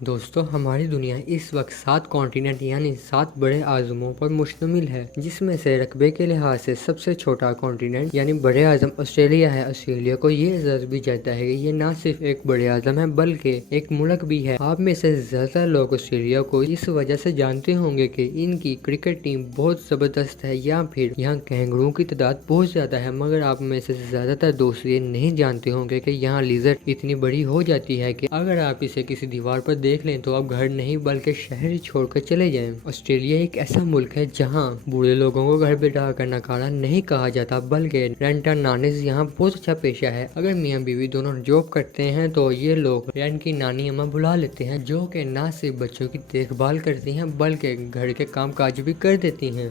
दोस्तों, हमारी दुनिया इस वक्त 7 कॉन्टिनेंट यानी 7 बड़े आज़मों पर मुश्तमिल है, जिसमें से रकबे के लिहाज से सबसे छोटा कॉन्टिनेंट यानी बड़े आज़म ऑस्ट्रेलिया है। ऑस्ट्रेलिया को ये इज़्ज़त भी जाता है कि ये न सिर्फ एक बड़े आज़म है बल्कि एक मुल्क भी है। आप में से ज़्यादातर लोग ऑस्ट्रेलिया को इस वजह से जानते होंगे कि इनकी क्रिकेट टीम बहुत ज़बरदस्त है या फिर यहाँ कैंगरू की तादाद बहुत ज़्यादा है। मगर आप में से ज़्यादातर दोस्त ये नहीं जानते होंगे कि यहाँ लिज़र्ड इतनी बड़ी हो जाती है कि अगर आप इसे किसी दीवार पर देख लें तो आप घर नहीं बल्कि शहर ही छोड़कर चले जाएं। ऑस्ट्रेलिया एक ऐसा मुल्क है जहां बूढ़े लोगों को घर बैठा कर नकारा नहीं कहा जाता बल्कि रेंट और नानीज यहाँ बहुत अच्छा पेशा है। अगर मियाँ बीवी दोनों जॉब करते हैं तो ये लोग रेंट की नानी अम्मा बुला लेते हैं, जो कि न सिर्फ बच्चों की देखभाल करती हैं बल्कि घर के काम काज भी कर देती हैं।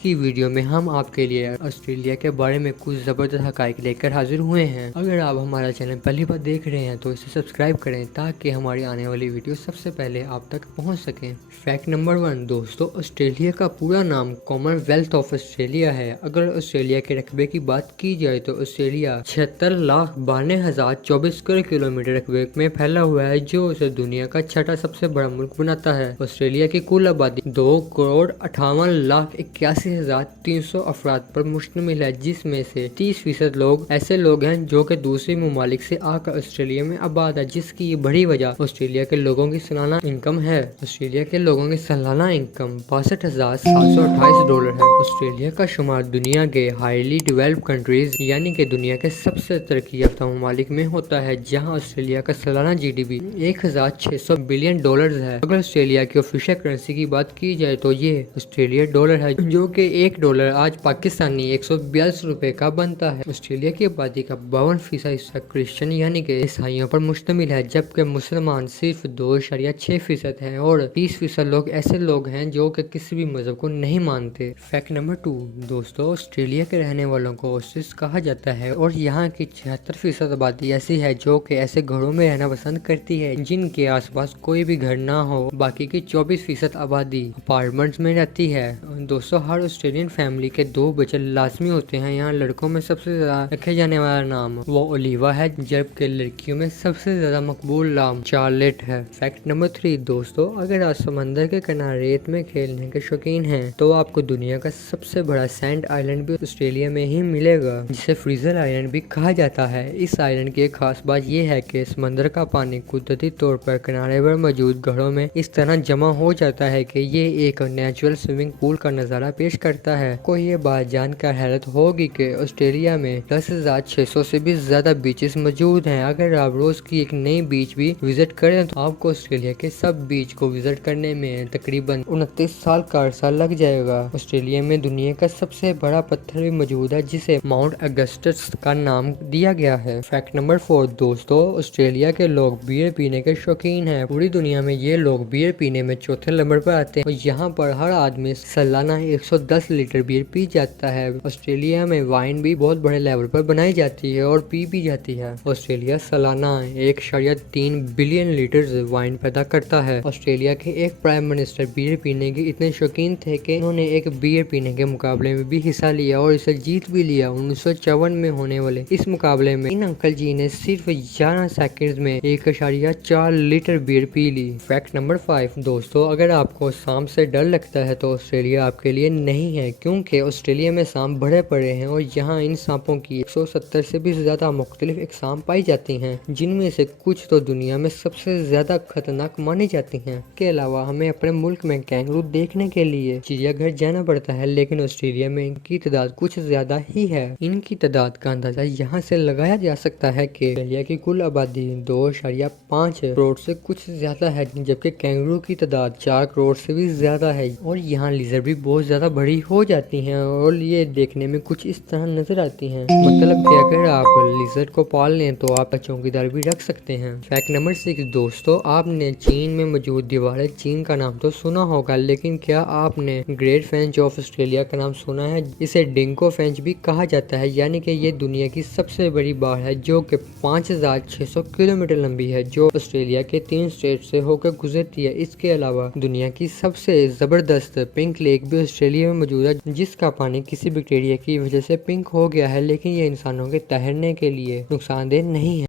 की वीडियो में हम आपके लिए ऑस्ट्रेलिया के बारे में कुछ ज़बरदस्त हक़ाइक़ लेकर हाजिर हुए हैं। अगर आप हमारा चैनल पहली बार देख रहे हैं तो इसे सब्सक्राइब करें ताकि हमारी आने वाली वीडियो सबसे पहले आप तक पहुंच सकें। फैक्ट नंबर 1 दोस्तों, ऑस्ट्रेलिया का पूरा नाम कॉमनवेल्थ ऑफ ऑस्ट्रेलिया है। अगर ऑस्ट्रेलिया के रकबे की बात की जाए तो ऑस्ट्रेलिया 76,92,024 स्क्वायर किलोमीटर रकबे में फैला हुआ है, जो उसे दुनिया का छठा सबसे बड़ा मुल्क बनाता है। ऑस्ट्रेलिया की कुल आबादी 2,58,81,300 अफराद पर मुश्तमिल है, जिसमें से 30% लोग ऐसे लोग हैं जो कि दूसरे ममालिक से आकर ऑस्ट्रेलिया में आबाद है, जिसकी बड़ी वजह ऑस्ट्रेलिया के लोगों की सालाना इनकम है। ऑस्ट्रेलिया के लोगों की सालाना इनकम $62,728 है। ऑस्ट्रेलिया का शुमार दुनिया के हाईली डेवलप्ड कंट्रीज यानी कि दुनिया के सबसे तरक्की याफ्ता ममालिक में होता है, जहां ऑस्ट्रेलिया का सालाना GDP $1,600 बिलियन है। अगर ऑस्ट्रेलिया की ऑफिशियल करेंसी की बात की जाए तो ये ऑस्ट्रेलिया डॉलर है, जो कि $1 आज पाकिस्तानी 142 रुपए का बनता है। ऑस्ट्रेलिया की आबादी का 52% हिस्सा क्रिश्चियन यानी कि ईसाइयों पर मुश्तमिल है, जबकि मुसलमान सिर्फ 2.6% है और 30% लोग ऐसे लोग हैं जो कि किसी भी मजहब को नहीं मानते। फैक्ट नंबर 2 दोस्तों, ऑस्ट्रेलिया के रहने वालों को ऑस्ट्रिच कहा जाता है और यहाँ की 76% आबादी ऐसी है जो कि ऐसे घरों में रहना पसंद करती है जिनके आसपास कोई भी घर ना हो। बाकी की 24% आबादी अपार्टमेंट्स में रहती है। दोस्तों, हर ऑस्ट्रेलियन फैमिली के 2 बच्चे लाजमी होते हैं। यहाँ लड़कों में सबसे ज्यादा रखे जाने वाला नाम वो ओलिवा है, जबकि लड़कियों में सबसे ज्यादा मकबूल नाम चार्लेट है। फैक्ट नंबर 3 दोस्तों, अगर आप समंदर के किनारे रेत में खेलने के शौकीन हैं तो आपको दुनिया का सबसे बड़ा सैंड आइलैंड भी ऑस्ट्रेलिया में ही मिलेगा, जिसे फ्रीजर आइलैंड भी कहा जाता है। इस आइलैंड की एक खास बात यह है कि समंदर का पानी कुदरती तौर पर किनारे पर मौजूद घरों में इस तरह जमा हो जाता है कि ये एक नेचुरल स्विमिंग पूल का नजारा पेश करता है। को ये बात जानकर हैरत होगी कि ऑस्ट्रेलिया में 10,600 से भी ज्यादा बीचेस मौजूद हैं। अगर आप रोज की एक नई बीच भी विजिट करें तो आपको ऑस्ट्रेलिया के सब बीच को विजिट करने में तकरीबन 29 साल का अरसा लग जाएगा। ऑस्ट्रेलिया में दुनिया का सबसे बड़ा पत्थर भी मौजूद है, जिसे माउंट अगस्टस का नाम दिया गया है। फैक्ट नंबर 4 दोस्तों, ऑस्ट्रेलिया के लोग बियर पीने के शौकीन हैं। पूरी दुनिया में ये लोग बियर पीने में चौथे नंबर पर आते हैं और यहाँ पर हर आदमी सालाना 110 लीटर बियर पी जाता है। ऑस्ट्रेलिया में वाइन भी बहुत बड़े लेवल पर बनाई जाती है और पी भी जाती है। ऑस्ट्रेलिया सालाना 1.3 बिलियन लीटर वाइन पैदा करता है। ऑस्ट्रेलिया के एक प्राइम मिनिस्टर बियर पीने के इतने शौकीन थे कि उन्होंने एक बियर पीने के मुकाबले में भी हिस्सा लिया और इसे जीत भी लिया। 1954 में होने वाले इस मुकाबले में इन अंकल जी ने सिर्फ 11 सेकंड में 1.4 लीटर बियर पी ली। फैक्ट नंबर 5 दोस्तों, अगर आपको सांप से डर लगता है तो ऑस्ट्रेलिया आपके लिए नहीं है, क्योंकि ऑस्ट्रेलिया में सांप बड़े पड़े हैं और यहाँ इन सांपों की 170 से भी ज्यादा मुख्तलिफ इकसाम पाई जाती हैं, जिनमें से कुछ तो दुनिया में सबसे ज्यादा खतरनाक मानी जाती हैं। के अलावा हमें अपने मुल्क में कैंगरू देखने के लिए चिड़ियाघर जाना पड़ता है, लेकिन ऑस्ट्रेलिया में इनकी तादाद कुछ ज्यादा ही है। इनकी तादाद का अंदाजा यहाँ से लगाया जा सकता है कि ऑस्ट्रेलिया की कुल आबादी 2.5 करोड़ से कुछ ज्यादा है, जबकि कैंगरू की तादाद 4 करोड़ से भी ज्यादा है। और यहाँ लिजर्ड भी बहुत ज्यादा बड़ी हो जाती हैं और ये देखने में कुछ इस तरह नजर आती हैं। मतलब कि अगर आप लिजर्ड को पाल लें तो आप चौकीदार भी रख सकते हैं। फैक्ट नंबर 6 दोस्तों, आपने चीन में मौजूद दीवार चीन का नाम तो सुना होगा, लेकिन क्या आपने ग्रेट फेंच ऑफ ऑस्ट्रेलिया का नाम सुना है? इसे डिंको फेंच भी कहा जाता है, यानी कि ये दुनिया की सबसे बड़ी बाड़ है जो कि 5,600 किलोमीटर लंबी है, जो ऑस्ट्रेलिया के 3 स्टेट से होकर गुजरती है। इसके अलावा दुनिया की सबसे जबरदस्त पिंक लेक भी ऑस्ट्रेलिया में मौजूद है, जिसका पानी किसी बैक्टीरिया की वजह से पिंक हो गया है, लेकिन ये इंसानों के तैरने के लिए नुकसानदेह नहीं है।